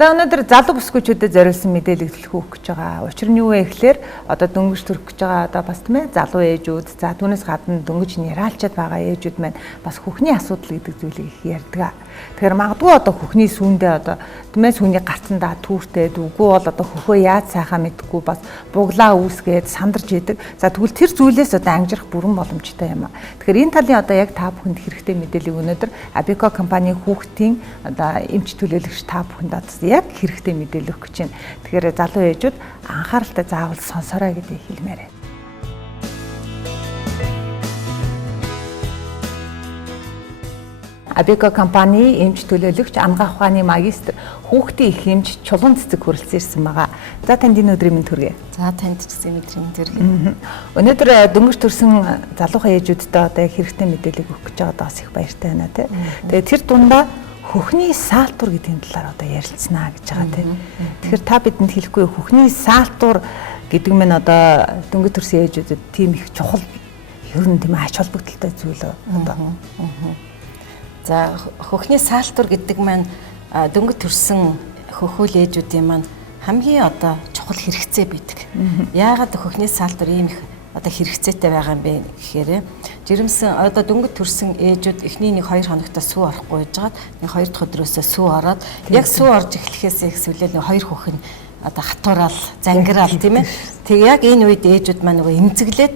За өнөөдөр залуу бүсгүйчүүдэд зориулсан мэдээлэл өгөх гэж байгаа. Учир нь юу вэ гэхээр одоо дөнгөж төрөх гэж байгаа одоо бас тийм ээ залуу ээжүүд за түүнээс гадна дөнгөж нэралчаад байгаа ээжүүд маань бас хүүхний асуудал гэдэг зүйлийг их ярьдаг. Тэгэхээр магадгүй одоо хүүхний сүүндээ одоо тийм ээ сүүний гарцандаа түүртэй үгүй бол одоо хөхөө яаж сайхан мэдгүй бас буглаа үүсгээд сандарч идэг. За тэгвэл тэр зүйлээс одоо ангижрах бүрэн боломжтой юм аа. Тэгэхээр энэ талын одоо яг та бүхэнд хэрэгтэй мэдээллийг өнөөдөр Abico компани хүүхдийн одоо эмч төлөөлөгч та бүхэнд яг хэрэгтэй мэдээлэл өгөх гэж байна. Тэгэхээр залуу ээжүүд анхааралтай заавал сонсорой гэдгийг хэлмээр байна. Abico компани эмч төлөөлөгч амгаах ухааны магистр хүүхдийн их эмч Чулуун Цэцэг хүрэлцэн ирсэн байгаа. За танд энэ өдрийн мэнд хүргэе. За танд ч гэсэн өдрийн мэнд хүргэе. Өнөөдөр дөнгөж төрсэн залуухан ээжүүдтэй одоо яг хэрэгтэй мэдээлэл өгөх гэж байгаа бас их баяртай байна тий. Тэгээд тэр дундаа хөхний саалтур гэдгийн талаар одоо ярилцсанаа гэж байгаа тийм. Тэгэхээр та бидэнд хэлэхгүй хөхний саалтур гэдэг нь одоо дөнгөж төрсэн ээжүүдэд тийм их чухал ер нь тийм ач холбогдолтой зүйл одоо. За хөхний саалтур гэдэг маань дөнгөж төрсэн хөхүүл ээжүүдийн маань хамгийн одоо чухал хэрэгцээ байдаг. Яагаад хөхний саалтур ийм их одоо хэрэгцээтэй байгаа юм бэ гэхээр жирэмсэн одоо дөнгөж төрсэн ээжүүд эхний 1-2 хоногтоо сүү орохгүй байжгаад 2 дахь өдрөөсөө сүү ороод яг сүү орж эхлэхээс эхсвэлээ 2 хөх нь одоо хатуурал зангираал тийм ээ. Тэг яг энэ үед ээжүүд маань нөгөө эмзэглээд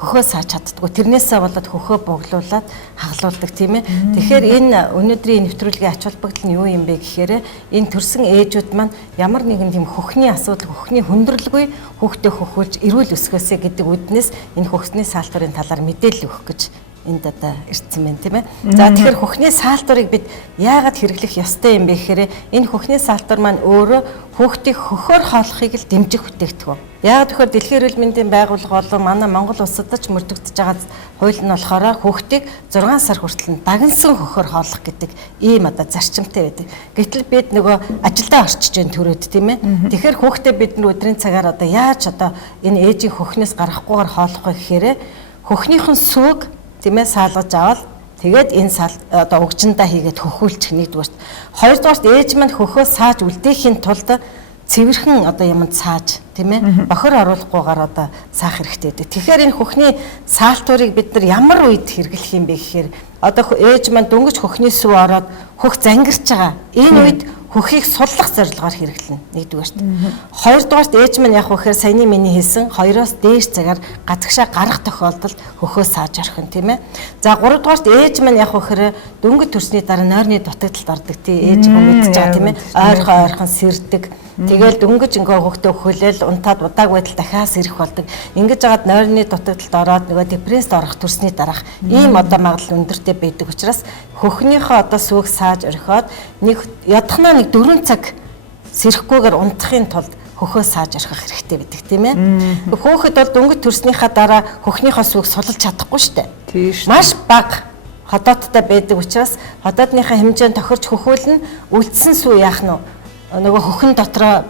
хөхөө сааж чаддгүй. Тэрнээсээ болоод хөхөө боглуулад хаглуулдаг тийм ээ. Тэгэхээр энэ өнөөдрийн нэвтрүүлгийн ач холбогдол нь юу юм бэ гэхээр энэ төрсэн ээжүүд маань ямар нэгэн тийм хөхний асуудал, хөхний хүндрэлгүй хүүхдээ хөхүүлж эрүүл өсгөөсэй гэдэг үднээс энэ хөхсний саалтурын талаар мэдээлэл өгөх гэж энд одоо ирсэн байна тийм ээ. За тэгэхээр хөхний саалтурыг бид яагаад хэрэглэх ёстой юм бэ гэхээр энэ хөхний саалтур маань өөрөө хүүхдийг хөхөөр хооллохыг л дэмжих бүтээгдэхүүн. Яагаад тэгэхээр Дэлхийн эрүүл мэндийн байгууллага болон манай Монгол улсад ч мөрдөгдөж байгаа хууль нь болохоор хүүхдийг 6 сар хүртэл дагнсан хөхөөр хооллох гэдэг ийм одоо зарчимтай байдаг. Гэтэл бид нөгөө ажилдаа орчиж जैन төрөөд тийм ээ. Тэгэхээр хүүхдээ бид нар өдрийн цагаар одоо яаж одоо энэ ээжийн хөхнөөс гарахгүйгээр хооллох вэ гэхээр хөхнийхэн сүг тийм ээ саалгаж аваад тэгээд энэ одоо угжиндаа хийгээд хөхүүлчих нэгдүгээрт. Хоёрдугаарт ээж маань хөхөө сааж үлдээхийн тулд цэвэрхэн одоо юмд сааж тийм ээ бохор оруулахгүйгээр одоо саах хэрэгтэй гэдэг. Тэгэхээр энэ хөхний саалтуурыг бид нар ямар үед хэрэглэх юм бэ гэхээр одоо ээж маань дөнгөж хөхний сүв ороод хөх зангирч байгаа. Энэ үед хөхийг суллах зорилгоор хэрэглэнэ нэгдүгээрт. Хоёрдугаарт ээж маань яг хөхээр саяны миний хэлсэн 2-оос дээш цагаар газагшаа гарах тохиолдолд хөхөө сааж орхин тийм ээ. За гуравдугаарт ээж маань яг хөхээр дөнгөж төрсний дараа нойрны дутагдалд ордог тий ээж мэдж байгаа тийм ээ. Ойрхон сэрдэг. Тэгэл дөнгөж ингээ хөхтөө хөлөөл унтаад удааг байтал дахиас ирэх болдог. Ингэж жагаад нойрны дутагдалд ороод нөгөө депресд орох төрсний дараах ийм одоо магадлал өндөртэй байдаг учраас хөхнийхөө одоо сүг сааж орхиод нэг ядахнаа нэг 4 цаг сэрэхгүйгээр унтахын тулд хөхөө сааж орхих хэрэгтэй байдаг тийм ээ. Хөөхөд бол дөнгөж төрснийхаа дараа хөхнийхөө сүг сулж чадахгүй шүү дээ. Маш бага ходоодтай байдаг учраас ходоодныхаа хэмжээнд тохирч хөхөөлн үлдсэн сүү яах нь нөгөө хөхн дотроо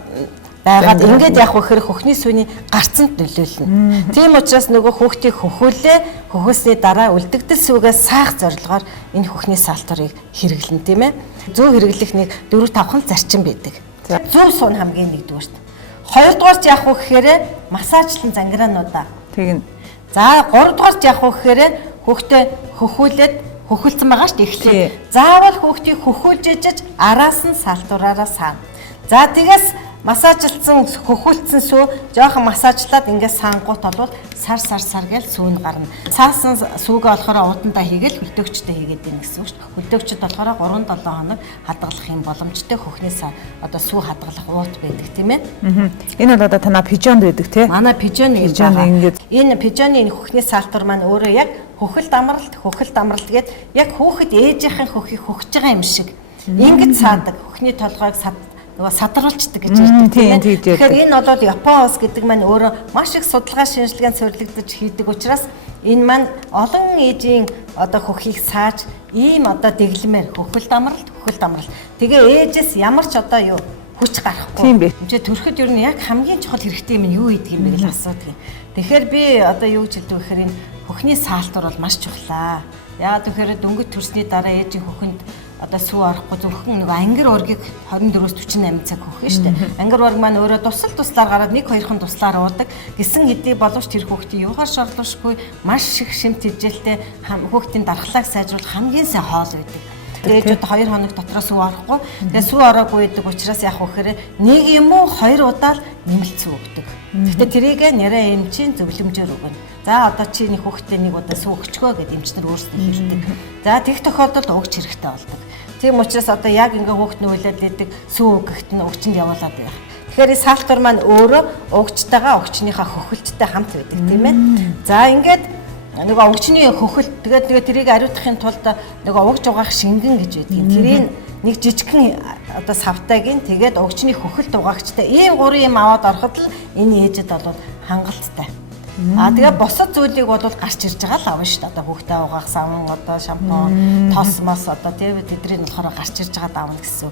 байгаад ингээд яах вэ гэхээр хөхний сүний гарцанд нөлөөлнө. Тийм учраас нөгөө хүүхдийг хөхүүлээ хөхөөсний дараа үлдэгдэл сүгээс саах зорилгоор энэ хөхний саалтурыг хэрэглэнэ тийм ээ. Зөв хэрэглэх нэг 4-5 зарчим байдаг. Зөв суун хамгийн нэгдүгээрт. Хоёрдугаарт яах вэ гэхээр массажлан зангираануудаа. Тэгнь. За гуравдугаарт яах вэ гэхээр хүүхдээ хөхүүлээд хөхүүлсэн байгаа шүү дээ эхлээ. Заавал хүүхдийг хөхүүлж ижиж араас нь саалтураараа саана. За тэгээс массажлсан хөхүүлсэн сүү жоохон массажлаад ингээд саангуут болвол сар гэж сүүн гарна. Цаасан сүүгээ болохоор удандаа хийгээл хөлтөөгчтэй хийгээд байна гэсэн үг шүү дээ. Хөлтөөгчд болохоор 3-7 хоног хадгалах юм боломжтой хөхнээс одоо сүү хадгалах уут байдаг тийм ээ. Энэ бол одоо танаа пижонд байдаг тий. Манай пижон ингээд энэ пижоны хөхний саалтур маань өөрөө яг хөхөлт амралт гээд яг хүүхэд ээжийнхэн хөхийг хөхж байгаа юм шиг ингэж саадаг. Хөхний толгойг нөгөө садаруулцдаг гэж ярьдаг тийм. Тэгэхээр энэ бол Япон улс гэдэг маань өөрөө маш их судалгаа шинжилгээнд суурилагдаж хийдэг учраас энэ маань олон ээжийн одоо хөхийг сааж ийм одоо дэглэмээр хөхөлт амралт. Тэгээ ээжээс ямар ч одоо юу хүч гарахгүй. Тийм бэ. Энд төрөхөд ер нь яг хамгийн чухал хэрэгтэй юм юу гэдэг юм бэ гэж асуудаг. Тэгэхээр би одоо юу гэж хэлдэг вэ гэхээр энэ хөхний саалтур бол маш чухлаа. Яагаад гэхээр дөнгөж төрсний дараа ээжийн хөхөнд одоо сүү орохгүй зөвхөн нэг ангир уургийг 24-өөс 48 цаг хөөх нь шүү дээ. Ангир уург маань өөрөө туслаар гараад 1-2хан туслаар уудаг. Гэсэн хэдий боловч тэр хүүхдийн юугаар шоглошгүй маш их шимт тэжээлтэй хүүхдийн дархлааг сайжруулах хамгийн сайн хоол байдаг. Ээжүүд 2 хоног дотроос сүү орохгүй. Тэгээ сүү ороогүй гэдэг учраас яах вэ гэхээр нэг юм уу 2 удаа л нэмэлт сүү өгдөг. Гэхдээ тэрийг нэрээ эмчийн зөвлөмжөөр өгнө. За одоо чи нэг хүүхдээ нэг удаа сүү өгчгөө гэд эмчнэр өөрсдөө хэлдэг. За тэгэх тохиолдолд өгч хэрэгтэй болдог. Тийм учраас одоо яг ингээ хүүхд нь уйлаад идэг сүү өгөхт нь өгчөнд явуулаад байх. Тэгэхээр саалтур маань өөрөө өгчтойгоо өгчнийхаа хөхөлттэй хамт байдаг тийм ээ. За ингээд нөгөө өгчний хөхөлт тэгээд тэрийг ариутгахын тулд нөгөө угж угаах шингэн гэж байдаг. Тэрийг нэг жижигхэн одоо савтайгийн тэгээд өгчний хөхөлт угаагчтай ийм 3 юм аваад ороход л энэ ээжэд бол хангалттай. Тэгээ босод зүйлийг бол гарч ирж байгаа л авна шүү дээ. Одоо хүүхдээ угаах савн одоо шампунь, тос мос одоо тийм тэдний болохоор гарч ирж байгаа давна гэсэн.